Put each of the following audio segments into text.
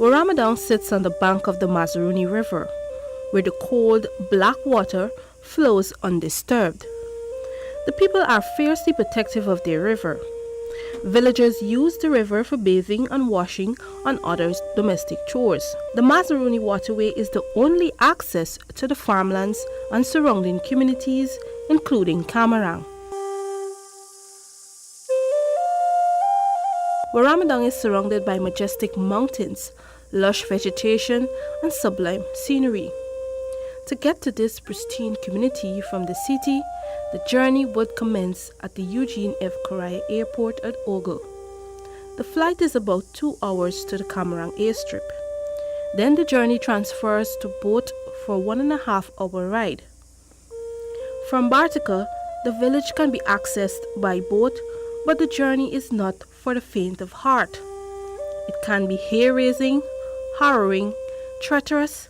Waramadong sits on the bank of the Mazaruni River, where the cold, black water flows undisturbed. The people are fiercely protective of their river. Villagers use the river for bathing and washing on other domestic chores. The Mazaruni waterway is the only access to the farmlands and surrounding communities, including Camarang. Waramadong is surrounded by majestic mountains, lush vegetation, and sublime scenery. To get to this pristine community from the city, the journey would commence at the Eugene F. Correa Airport at Ogle. The flight is about 2 hours to the Camarang airstrip. Then the journey transfers to boat for a 1.5-hour ride. From Bartica, the village can be accessed by boat, but the journey is not for the faint of heart. It can be hair-raising, harrowing, treacherous,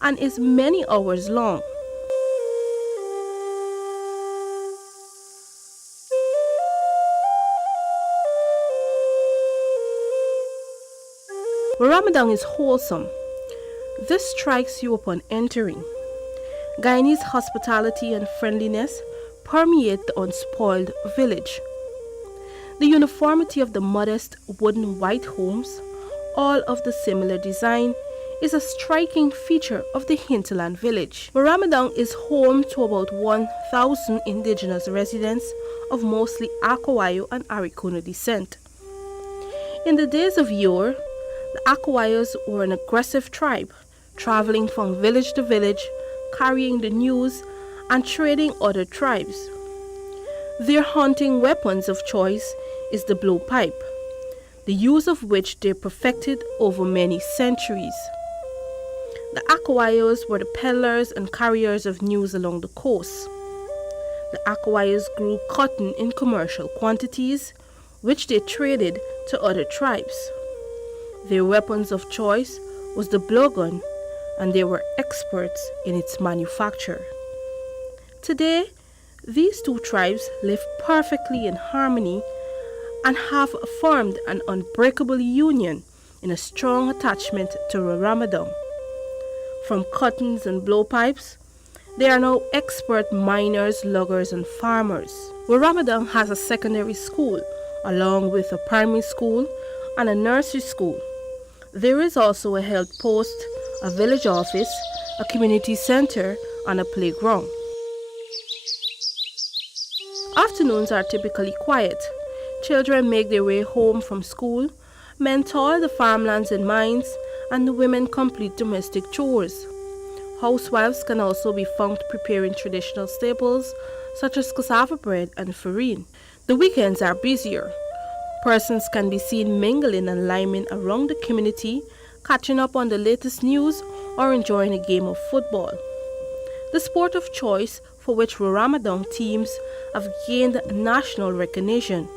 and is many hours long. Waramadong is wholesome. This strikes you upon entering. Guyanese hospitality and friendliness permeate the unspoiled village. The uniformity of the modest wooden white homes, all of the similar design, is a striking feature of the hinterland village. Waramadong is home to about 1,000 indigenous residents of mostly Akawayo and Arikuna descent. In the days of yore, the Akawayos were an aggressive tribe, traveling from village to village, carrying the news and trading other tribes. Their hunting weapons of choice is the blowpipe, the use of which they perfected over many centuries. The Akawayos were the peddlers and carriers of news along the coast. The Akawayos grew cotton in commercial quantities, which they traded to other tribes. Their weapons of choice was the blowgun, and they were experts in its manufacture. Today, these two tribes live perfectly in harmony and have formed an unbreakable union in a strong attachment to Waramadong. From cottons and blowpipes, they are now expert miners, loggers, and farmers. Waramadong has a secondary school, along with a primary school and a nursery school. There is also a health post, a village office, a community center, and a playground. Afternoons are typically quiet. Children make their way home from school, men toil the farmlands and mines, and the women complete domestic chores. Housewives can also be found preparing traditional staples such as cassava bread and farine. The weekends are busier. Persons can be seen mingling and liming around the community, catching up on the latest news or enjoying a game of football. The sport of choice for which Waramadong teams have gained national recognition.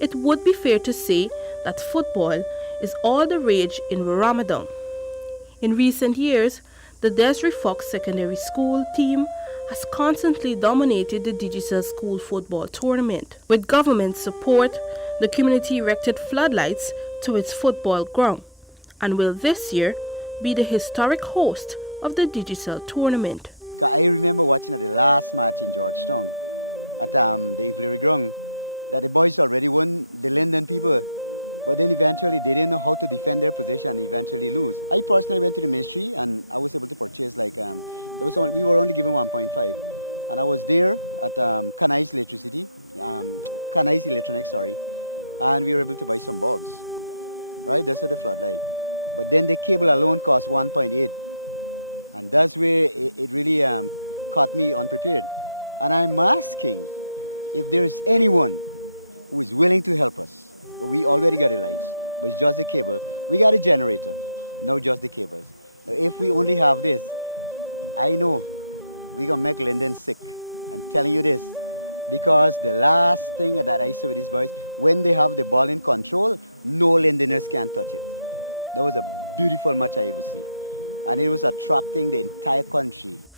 It would be fair to say that football is all the rage in Waramadong. In recent years, the Desiree Fox Secondary School team has constantly dominated the digital school football tournament. With government support, the community erected floodlights to its football ground and will this year be the historic host of the digital tournament.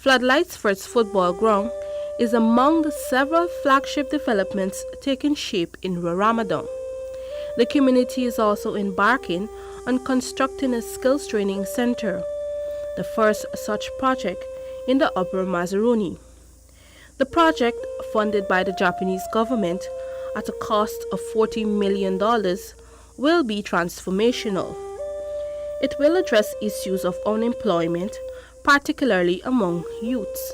Floodlights for its football ground is among the several flagship developments taking shape in Waramadong. The community is also embarking on constructing a skills training center, the first such project in the Upper Mazaruni. The project, funded by the Japanese government at a cost of $40 million, will be transformational. It will address issues of unemployment, particularly among youths.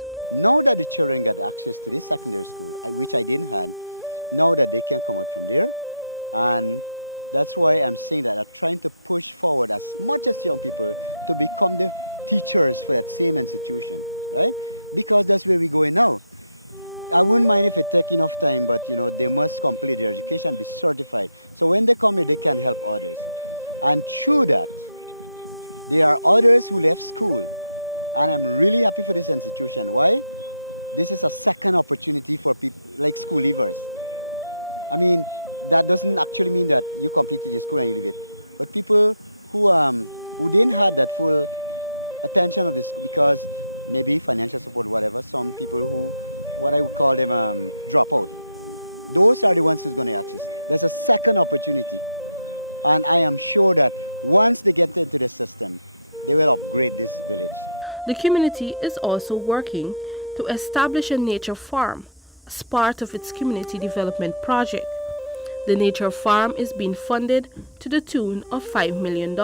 The community is also working to establish a nature farm as part of its community development project. The nature farm is being funded to the tune of $5 million.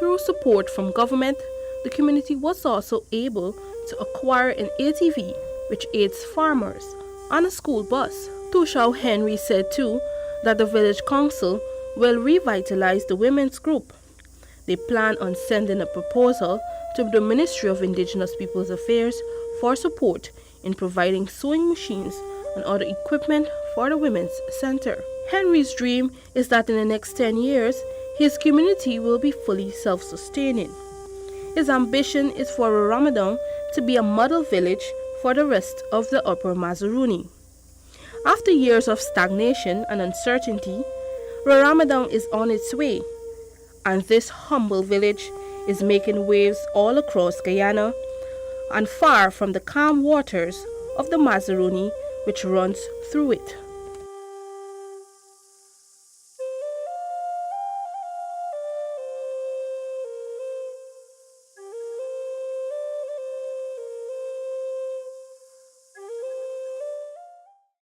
Through support from government, the community was also able to acquire an ATV which aids farmers and a school bus. Tushau Henry said too that the village council will revitalize the women's group. They plan on sending a proposal to the Ministry of Indigenous Peoples Affairs for support in providing sewing machines and other equipment for the women's center. Henry's dream is that in the next 10 years, his community will be fully self-sustaining. His ambition is for Waramadong to be a model village for the rest of the Upper Mazaruni. After years of stagnation and uncertainty, Waramadong is on its way, and this humble village is making waves all across Guyana and far from the calm waters of the Mazaruni which runs through it.